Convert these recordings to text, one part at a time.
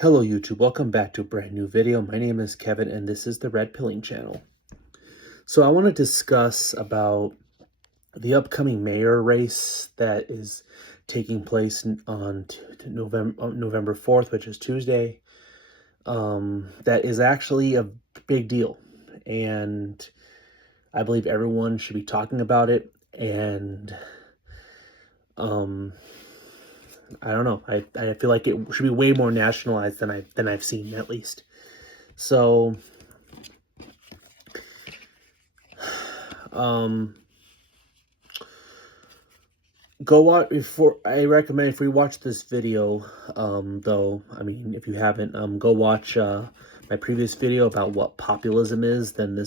Hello YouTube, welcome back to a brand new video. My name is Kevin and this is the Red Pilling channel. So I want to discuss about the upcoming mayor race that is taking place on November 4th, which is Tuesday. That is actually a big deal and I believe everyone should be talking about it. And I don't know. I feel like it should be way more nationalized than I've seen, at least. So go watch before I recommend if we watch this video, though, I mean, if you haven't, go watch my previous video about what populism is, then then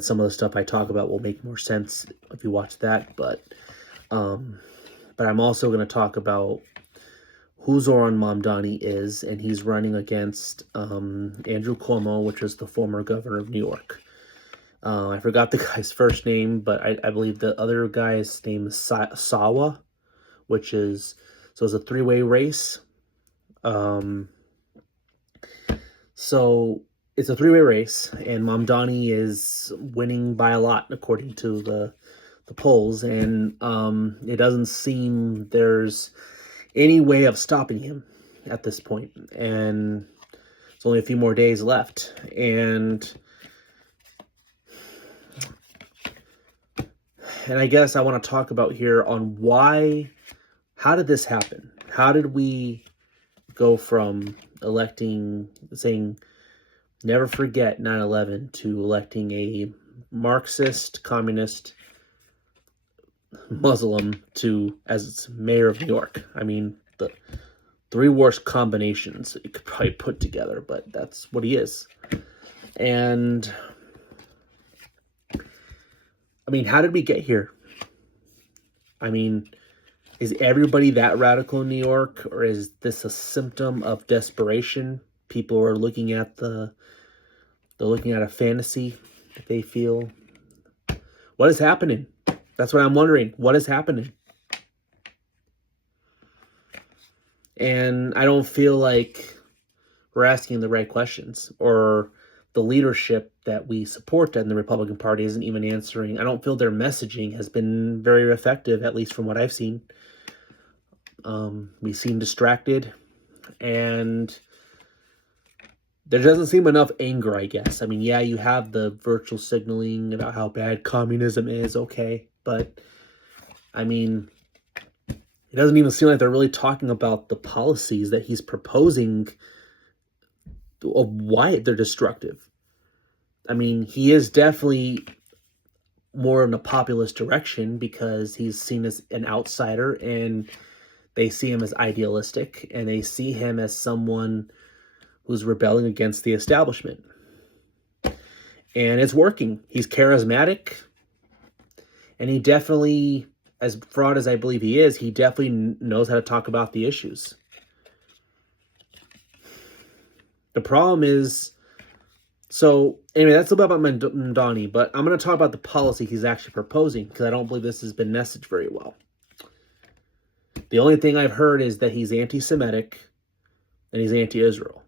some of the stuff I talk about will make more sense if you watch that. But I'm also going to talk about who Zoran Mamdani is, and he's running against Andrew Cuomo, which is the former governor of New York. I forgot the guy's first name, but I believe the other guy's name is Sawa, which is, so it's a three-way race. So it's a three-way race, and Mamdani is winning by a lot, according to the polls, and it doesn't seem there's any way of stopping him at this point. And it's only a few more days left, and I guess I want to talk about here on how did this happen? How did we go from saying never forget 9/11 to electing a Marxist, communist, Muslim as mayor of New York? I mean, the three worst combinations that you could probably put together, but that's what he is. And I mean, how did we get here? I mean, is everybody that radical in New York, or is this a symptom of desperation? People are looking at they're looking at a fantasy that they feel. What is happening? That's what I'm wondering. What is happening? And I don't feel like we're asking the right questions, or the leadership that we support in the Republican Party isn't even answering. I don't feel their messaging has been very effective, at least from what I've seen. We seem distracted, and there doesn't seem enough anger, I guess. I mean, yeah, you have the virtual signaling about how bad communism is, okay, but I mean, it doesn't even seem like they're really talking about the policies that he's proposing of why they're destructive. I mean, he is definitely more in a populist direction because he's seen as an outsider, and they see him as idealistic, and they see him as someone who's rebelling against the establishment. And it's working. He's charismatic, and he definitely, as fraud as I believe he is, he definitely knows how to talk about the issues. The problem is, so anyway, that's a little bit about Mamdani, but I'm going to talk about the policy he's actually proposing, because I don't believe this has been messaged very well. The only thing I've heard is that he's anti-Semitic and he's anti-Israel.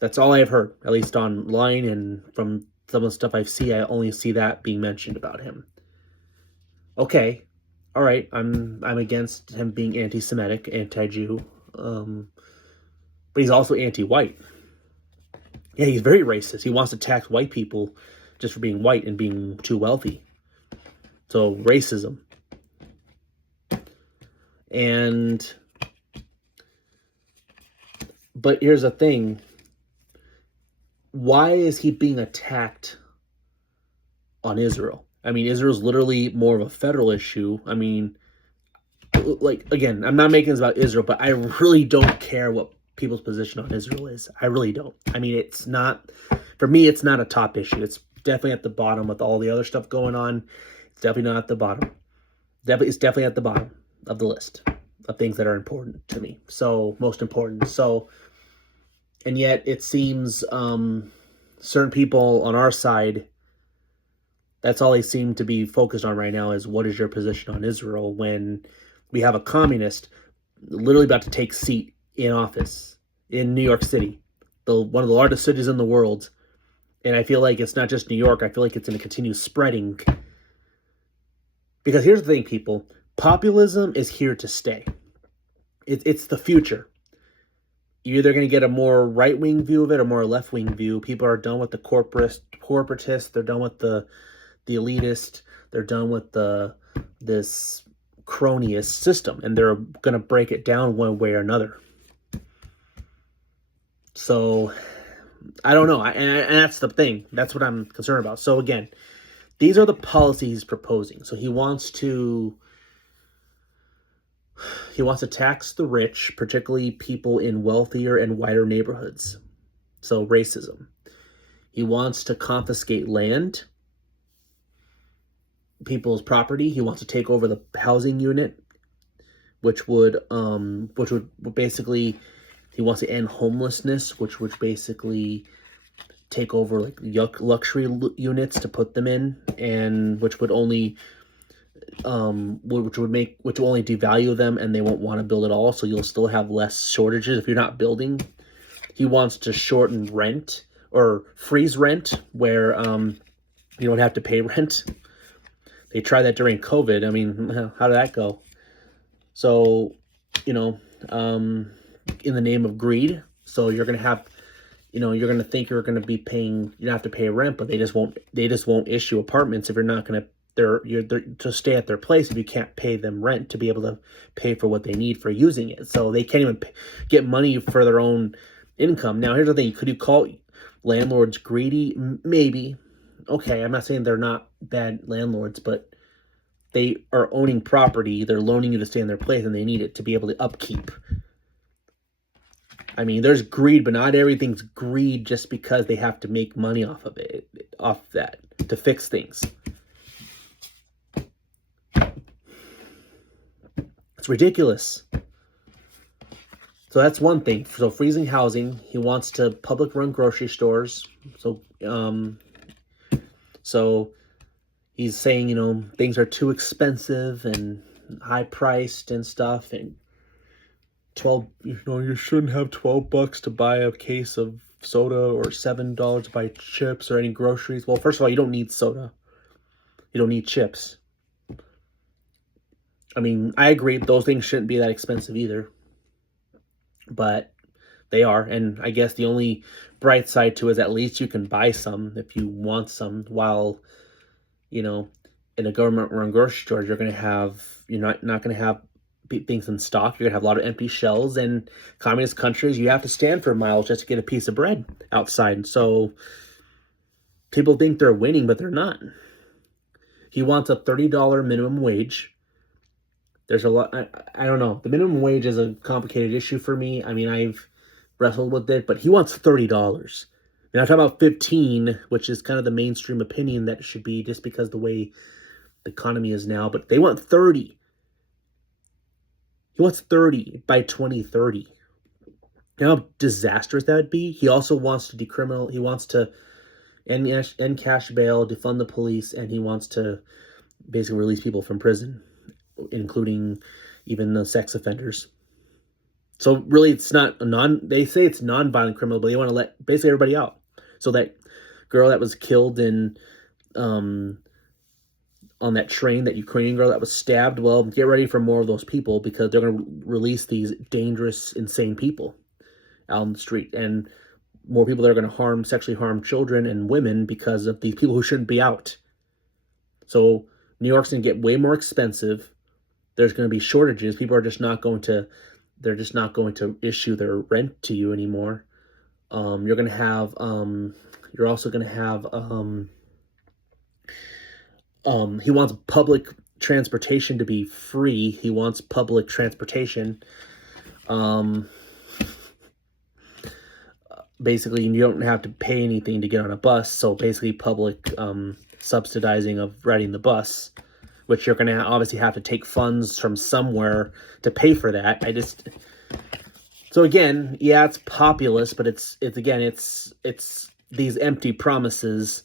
That's all I've heard, at least online, and from some of the stuff I only see that being mentioned about him. Okay, all right, I'm against him being anti-Semitic, anti-Jew, but he's also anti-white. Yeah, he's very racist. He wants to tax white people just for being white and being too wealthy. So, racism. But here's the thing. Why is he being attacked on Israel? I mean, Israel's literally more of a federal issue. I mean, like, again, I'm not making this about Israel, but I really don't care what people's position on Israel is. I really don't. I mean, it's not, for me, it's not a top issue. It's definitely at the bottom with all the other stuff going on. It's definitely not at the bottom. It's definitely at the bottom of the list of things that are important to me. So, most important. So, and yet it seems certain people on our side, that's all they seem to be focused on right now is what is your position on Israel, when we have a communist literally about to take seat in office in New York City, one of the largest cities in the world. And I feel like it's not just New York. I feel like it's going to continue spreading. Because here's the thing, people. Populism is here to stay. It's the future. You're either going to get a more right-wing view of it or more left-wing view. People are done with the corporatists. They're done with the elitist. They're done with this cronyist system. And they're going to break it down one way or another. So, I don't know. And that's the thing. That's what I'm concerned about. So, again, these are the policies he's proposing. So, he wants to tax the rich, particularly people in wealthier and whiter neighborhoods. So, racism. He wants to confiscate land, people's property. He wants to take over the housing unit, which would basically, he wants to end homelessness, which would basically take over like luxury units to put them in, and which would only which will only devalue them, and they won't want to build at all. So you'll still have less shortages if you're not building. He wants to shorten rent or freeze rent, where you don't have to pay rent. They tried that during COVID. I mean, how did that go? So, in the name of greed. So you're gonna have, you're gonna think you're gonna be paying. You don't have to pay rent, but they just won't issue apartments if you're not gonna. They're to stay at their place if you can't pay them rent to be able to pay for what they need for using it. So they can't even get money for their own income. Now, here's the thing. Could you call landlords greedy? Maybe. Okay, I'm not saying they're not bad landlords, but they are owning property. They're loaning you to stay in their place, and they need it to be able to upkeep. I mean, there's greed, but not everything's greed just because they have to make money off of it, off that, to fix things. It's ridiculous. So that's one thing. So freezing housing. He wants to public run grocery stores. So he's saying, things are too expensive and high priced and stuff, and you shouldn't have $12 to buy a case of soda or $7 to buy chips or any groceries. Well, first of all, you don't need soda. You don't need chips. I mean, I agree, those things shouldn't be that expensive either. But they are, and I guess the only bright side to it is at least you can buy some if you want some, while, in a government-run grocery store, you're not going to have things in stock. You're going to have a lot of empty shelves, and communist countries, you have to stand for miles just to get a piece of bread outside. So people think they're winning, but they're not. He wants a $30 minimum wage. There's a lot, I don't know. The minimum wage is a complicated issue for me. I mean, I've wrestled with it, but he wants $30. And I'm talking about 15, which is kind of the mainstream opinion that it should be just because the way the economy is now. But they want 30. He wants 30 by 2030. You know how disastrous that would be? He also wants to he wants to end cash bail, defund the police, and he wants to basically release people from prison, including even the sex offenders. So really, it's not they say it's non-violent criminal, but they want to let basically everybody out. So that girl that was killed on that train, that Ukrainian girl that was stabbed, well, get ready for more of those people, because they're going to release these dangerous, insane people out on the street, and more people that are going to sexually harm children and women because of these people who shouldn't be out. So New York's going to get way more expensive. There's going to be shortages. People are just not going to, they're just not going to issue their rent to you anymore. You're going to have, you're also going to have, he wants public transportation to be free. He wants public transportation. Basically, you don't have to pay anything to get on a bus. So basically public subsidizing of riding the bus, which you're going to obviously have to take funds from somewhere to pay for that. So again, yeah, it's populist, but it's these empty promises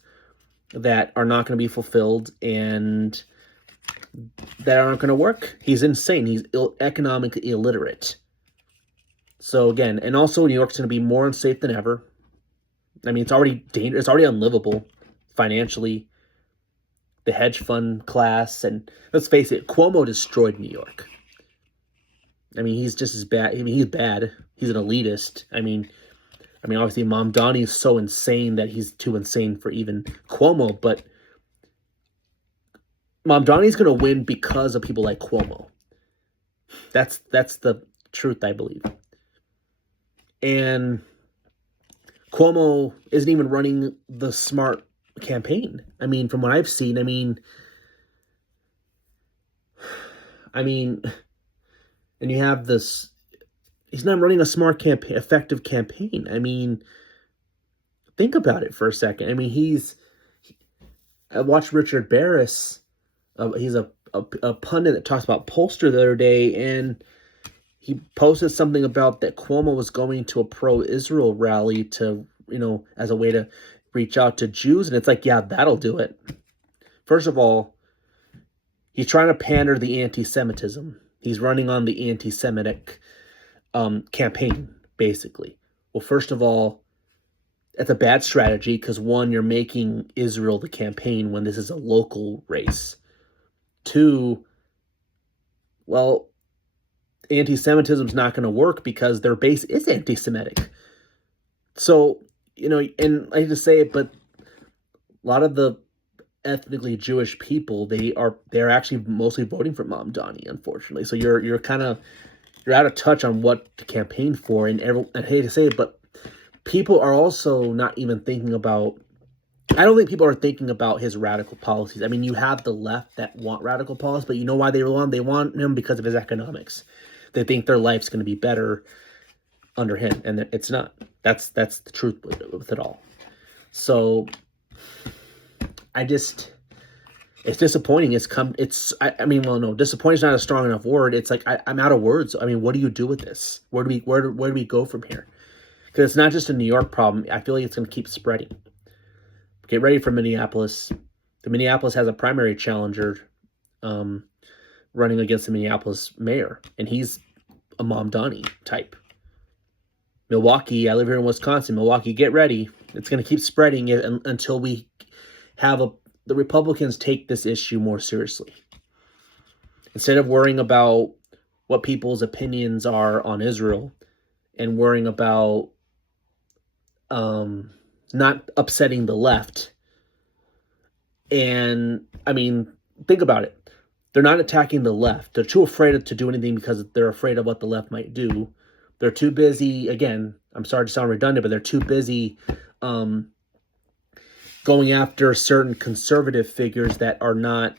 that are not going to be fulfilled and that aren't going to work. He's insane. He's economically illiterate. So again, and also New York's going to be more unsafe than ever. I mean, it's already dangerous. It's already unlivable financially. The hedge fund class, and let's face it, Cuomo destroyed New York. I mean, he's just as bad. I mean, he's bad. He's an elitist. I mean, obviously, Mamdani is so insane that he's too insane for even Cuomo. But Mamdani's going to win because of people like Cuomo. That's the truth, I believe. And Cuomo isn't even running the smart campaign. I mean, from what I've seen, I mean, and you have this. He's not running a smart campaign, effective campaign. I mean, think about it for a second. I mean, I watched Richard Barris. He's a pundit that talks about pollster the other day, and he posted something about that Cuomo was going to a pro-Israel rally to, as a way to reach out to Jews. And it's like, yeah, that'll do it. First of all, he's trying to pander the anti-Semitism. He's running on the anti-Semitic campaign, basically. Well, first of all, that's a bad strategy because, one, you're making Israel the campaign when this is a local race. Two, well, anti-Semitism is not going to work because their base is anti-Semitic. So, and I hate to say it, but a lot of the ethnically Jewish people, they're actually mostly voting for Mamdani, unfortunately. So you're out of touch on what to campaign for, and I hate to say it, but people are also not even thinking about. I don't think people are thinking about his radical policies. I mean, you have the left that want radical policies, but you know why they want? They want him because of his economics. They think their life's going to be better under him, and it's not. That's the truth with it all. So, it's disappointing. Disappointing is not a strong enough word. It's like I'm out of words. I mean, what do you do with this? Where do we go from here? Because it's not just a New York problem. I feel like it's going to keep spreading. Get ready for Minneapolis. The Minneapolis has a primary challenger running against the Minneapolis mayor, and he's a Mamdani type. Milwaukee, I live here in Wisconsin. Milwaukee, get ready. It's going to keep spreading until we have the Republicans take this issue more seriously. Instead of worrying about what people's opinions are on Israel and worrying about not upsetting the left. And, I mean, think about it. They're not attacking the left. They're too afraid to do anything because they're afraid of what the left might do. They're too busy, again, I'm sorry to sound redundant, but they're too busy going after certain conservative figures that are not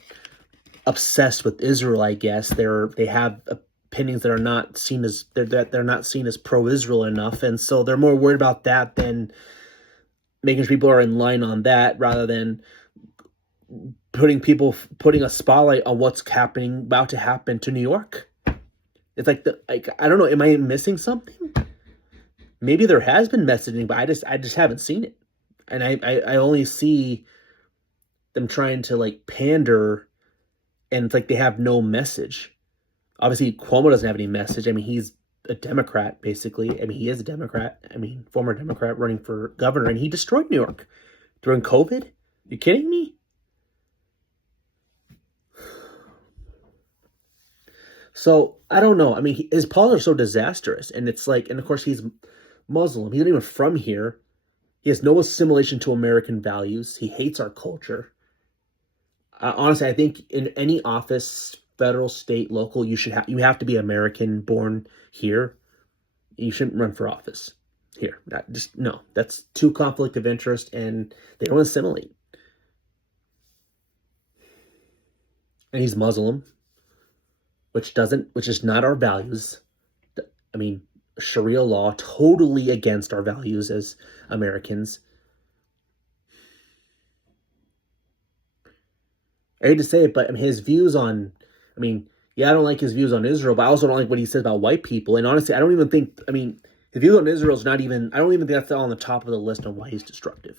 obsessed with Israel, I guess. They have opinions that are not seen as they're not seen as pro-Israel enough, and so they're more worried about that than making sure people are in line on that, rather than putting a spotlight on what's about to happen to New York. It's like I don't know. Am I missing something? Maybe there has been messaging, but I just haven't seen it, and I only see them trying to pander, and it's like they have no message. Obviously, Cuomo doesn't have any message. I mean, he's a Democrat, basically. I mean, he is a Democrat. I mean, former Democrat running for governor, and he destroyed New York during COVID. You kidding me? So, I don't know. I mean, his policies are so disastrous, and it's like, and of course, he's Muslim. He's not even from here. He has no assimilation to American values. He hates our culture. Honestly, I think in any office, federal, state, local, you have to be American, born here. You shouldn't run for office here. No. That's too conflict of interest, and they don't assimilate. And he's Muslim, which is not our values. I mean, Sharia law, totally against our values as Americans. I hate to say it, but his views on, I don't like his views on Israel, but I also don't like what he says about white people. And honestly, I don't even think, his views on Israel is not even, I don't even think that's on the top of the list on why he's destructive.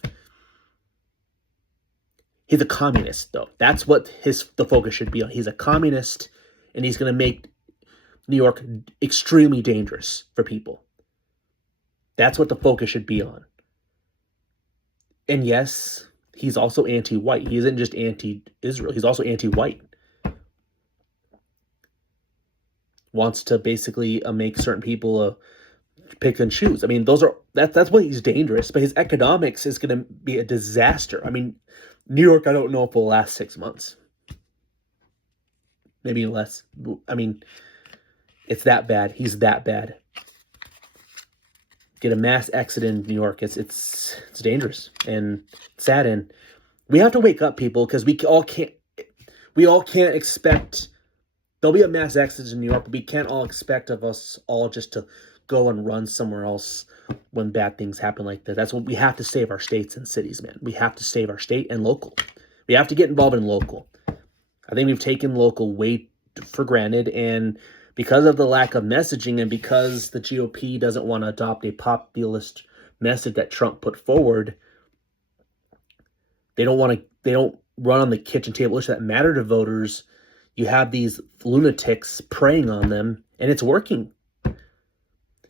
He's a communist, though. That's what the focus should be on. He's a communist, and he's going to make New York extremely dangerous for people. That's what the focus should be on. And yes, he's also anti-white. He isn't just anti-Israel. He's also anti-white. Wants to basically make certain people pick and choose. I mean, that's why he's dangerous. But his economics is going to be a disaster. I mean, New York, I don't know if will last 6 months, maybe less. I mean, it's that bad. He's that bad. Get a mass exit in New York. It's dangerous and sad. And we have to wake up, people, because we all can't expect. There'll be a mass exodus in New York, but we can't all expect of us all just to go and run somewhere else when bad things happen like that. That's what we have to save our states and cities, man. We have to save our state and local. We have to get involved in local. I think we've taken local way for granted, and because of the lack of messaging and because the GOP doesn't want to adopt a populist message that Trump put forward, they don't run on the kitchen table issues that matter to voters. You have these lunatics preying on them, and it's working.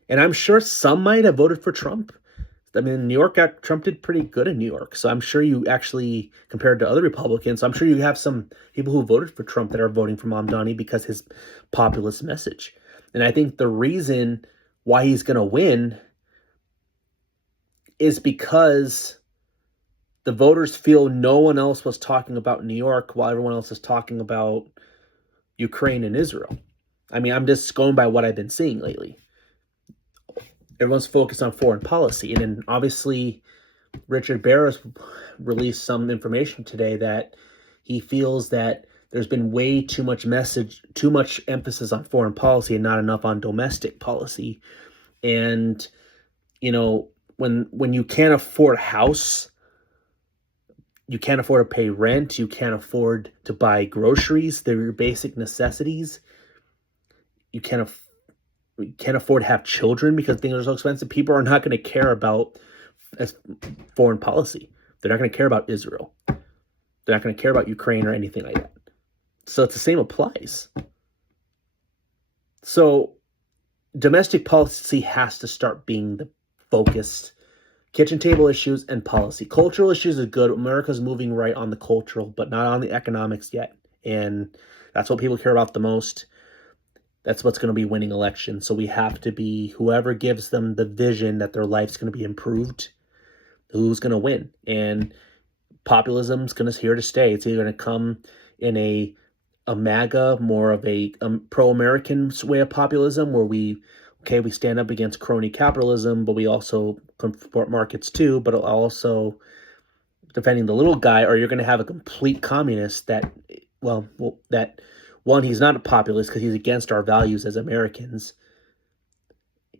And I'm sure some might have voted for Trump. I mean, in New York, Trump did pretty good in New York. So I'm sure you actually, compared to other Republicans, I'm sure you have some people who voted for Trump that are voting for Mamdani because his populist message. And I think the reason why he's going to win is because the voters feel no one else was talking about New York while everyone else is talking about Ukraine and Israel. I mean, I'm just going by what I've been seeing lately. Everyone's focused on foreign policy. And then obviously Richard Barris released some information today that he feels that there's been way too much emphasis on foreign policy and not enough on domestic policy. And, you know, when you can't afford a house, you can't afford to pay rent, you can't afford to buy groceries, they're your basic necessities. You can't afford to have children because things are so expensive. People are not going to care about foreign policy. They're not going to care about Israel. They're not going to care about Ukraine or anything like that. So it's the same applies. So domestic policy has to start being the focused kitchen table issues and policy. Cultural issues are good. America's moving right on the cultural, but not on the economics yet. And that's what people care about the most. That's what's going to be winning elections. So we have to be whoever gives them the vision that their life's going to be improved, who's going to win. And populism's here to stay. It's either going to come in a MAGA, more of a pro-American way of populism, where we stand up against crony capitalism, but we also support markets too, but also defending the little guy, or you're going to have a complete communist that one, he's not a populist because he's against our values as Americans.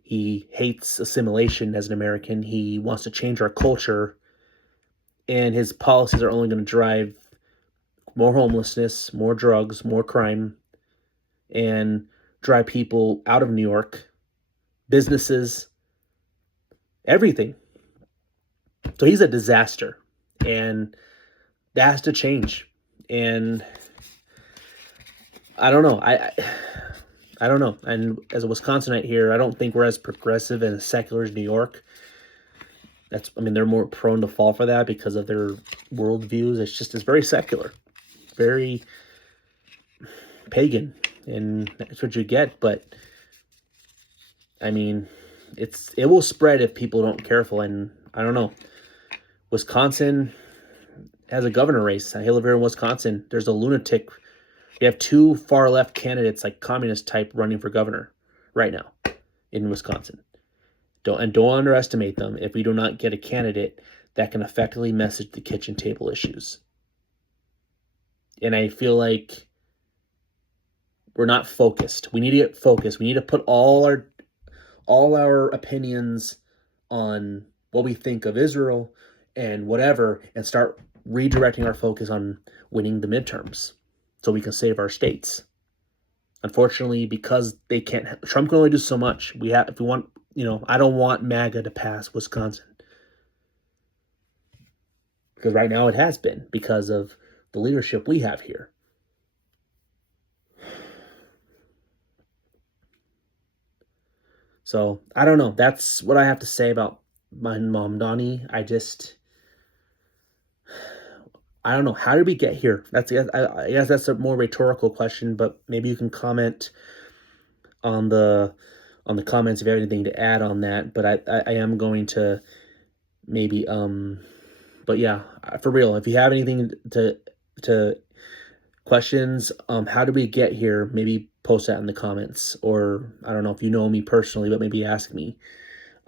He hates assimilation as an American. He wants to change our culture. And his policies are only going to drive more homelessness, more drugs, more crime, and drive people out of New York, businesses, everything. So he's a disaster. And that has to change. And I don't know. I don't know. And as a Wisconsinite here, I don't think we're as progressive and as secular as New York. They're more prone to fall for that because of their worldviews. It's very secular, very pagan, and that's what you get. But I mean, it will spread if people don't be careful. And I don't know. Wisconsin has a governor race. I live here in Wisconsin. There's a lunatic. You have two far left candidates, like communist type, running for governor right now in Wisconsin. Don't underestimate them if we do not get a candidate that can effectively message the kitchen table issues. And I feel like we're not focused. We need to get focused. We need to put all our opinions on what we think of Israel and whatever, and start redirecting our focus on winning the midterms, so we can save our states. Unfortunately, because Trump can only do so much. I don't want MAGA to pass Wisconsin. Because right now it has been, because of the leadership we have here. So I don't know. That's what I have to say about my mom, Donnie. I don't know. How did we get here? I guess that's a more rhetorical question, but maybe you can comment on the comments if you have anything to add on that. But I am going to maybe but yeah, for real, if you have anything to questions, how did we get here? Maybe post that in the comments, or I don't know if you know me personally, but maybe ask me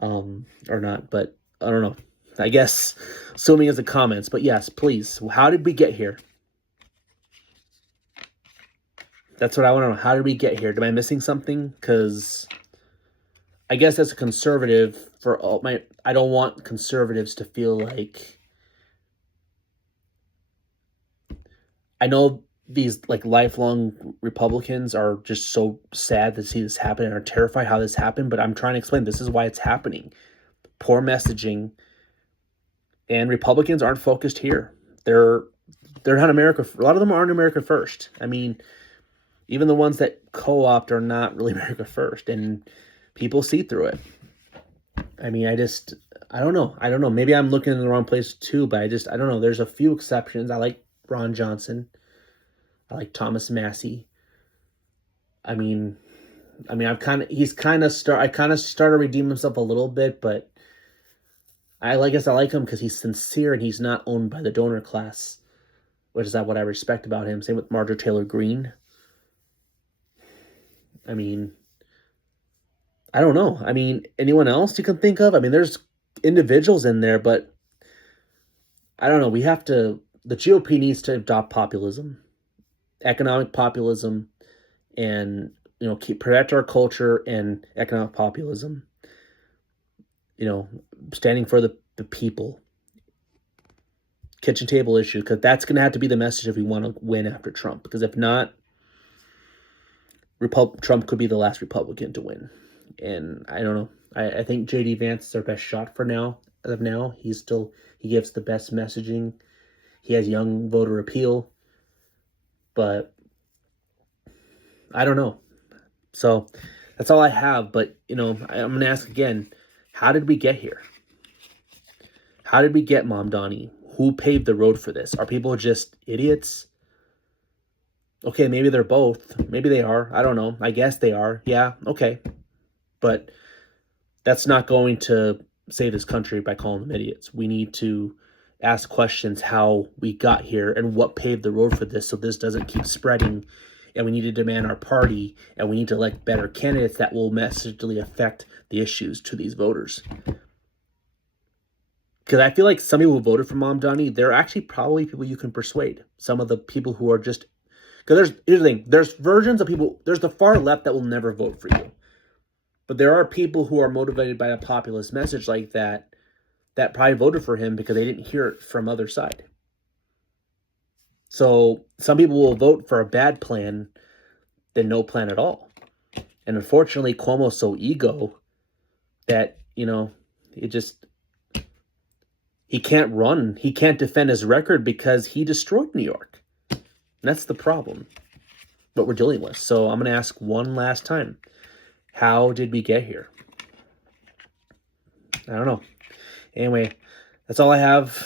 or not. But I don't know. I guess assuming it's the comments, but yes, please. How did we get here? That's what I want to know. How did we get here? Am I missing something? Because I guess as a conservative, I don't want conservatives to feel like, I know these like lifelong Republicans are just so sad to see this happen and are terrified how this happened, but I'm trying to explain this is why it's happening. Poor messaging, and Republicans aren't focused here. They're not America. A lot of them aren't America first. I mean, even the ones that co-opt are not really America first, and people see through it. I mean, I don't know. I don't know. Maybe I'm looking in the wrong place too, but I don't know. There's a few exceptions. I like Ron Johnson. I like Thomas Massey. I mean, I kind of started redeeming himself a little bit, but I guess I like him because he's sincere and he's not owned by the donor class, which is what I respect about him. Same with Marjorie Taylor Greene. I mean, I don't know. I mean, anyone else you can think of? I mean, there's individuals in there, but I don't know. The GOP needs to adopt populism, economic populism, and, protect our culture and economic populism. Standing for the people. Kitchen table issue, because that's going to have to be the message if we want to win after Trump. Because if not, Trump could be the last Republican to win. And I don't know. I think J.D. Vance is our best shot for now. As of now, he gives the best messaging. He has young voter appeal. But I don't know. So that's all I have. But, I'm going to ask again, how did we get here? How did we get Mom Donnie? Who paved the road for this? Are people just idiots? Okay, maybe they're both. Maybe they are. I don't know. I guess they are. Yeah, okay. But that's not going to save this country by calling them idiots. We need to ask questions how we got here and what paved the road for this so this doesn't keep spreading. And we need to demand our party, and we need to elect better candidates that will messagely affect the issues to these voters. Because I feel like some people who voted for Mom Donnie, they're actually probably people you can persuade. Some of the people who are just... Because here's the thing. There's versions of people... There's the far left that will never vote for you. But there are people who are motivated by a populist message like that probably voted for him because they didn't hear it from other side. So some people will vote for a bad plan than no plan at all. And unfortunately, Cuomo's so ego that, he can't run. He can't defend his record because he destroyed New York. And that's the problem. What we're dealing with. So I'm going to ask one last time. How did we get here? I don't know. Anyway, that's all I have.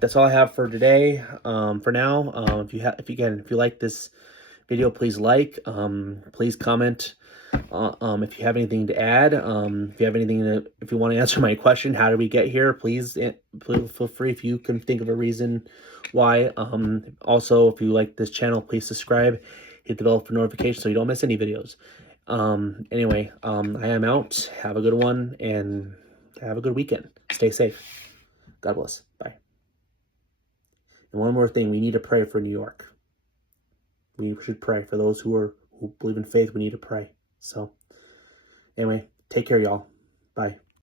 That's all I have for today. For now, if you like this video, please like. Please comment. If you have anything to add, if you want to answer my question, how did we get here? Please feel free if you can think of a reason why. Also, if you like this channel, please subscribe, hit the bell for notifications so you don't miss any videos. Anyway, I am out. Have a good one and have a good weekend. Stay safe. God bless. Bye. And one more thing, we need to pray for New York. We should pray for those who believe in faith. We need to pray. So, anyway, take care, y'all. Bye.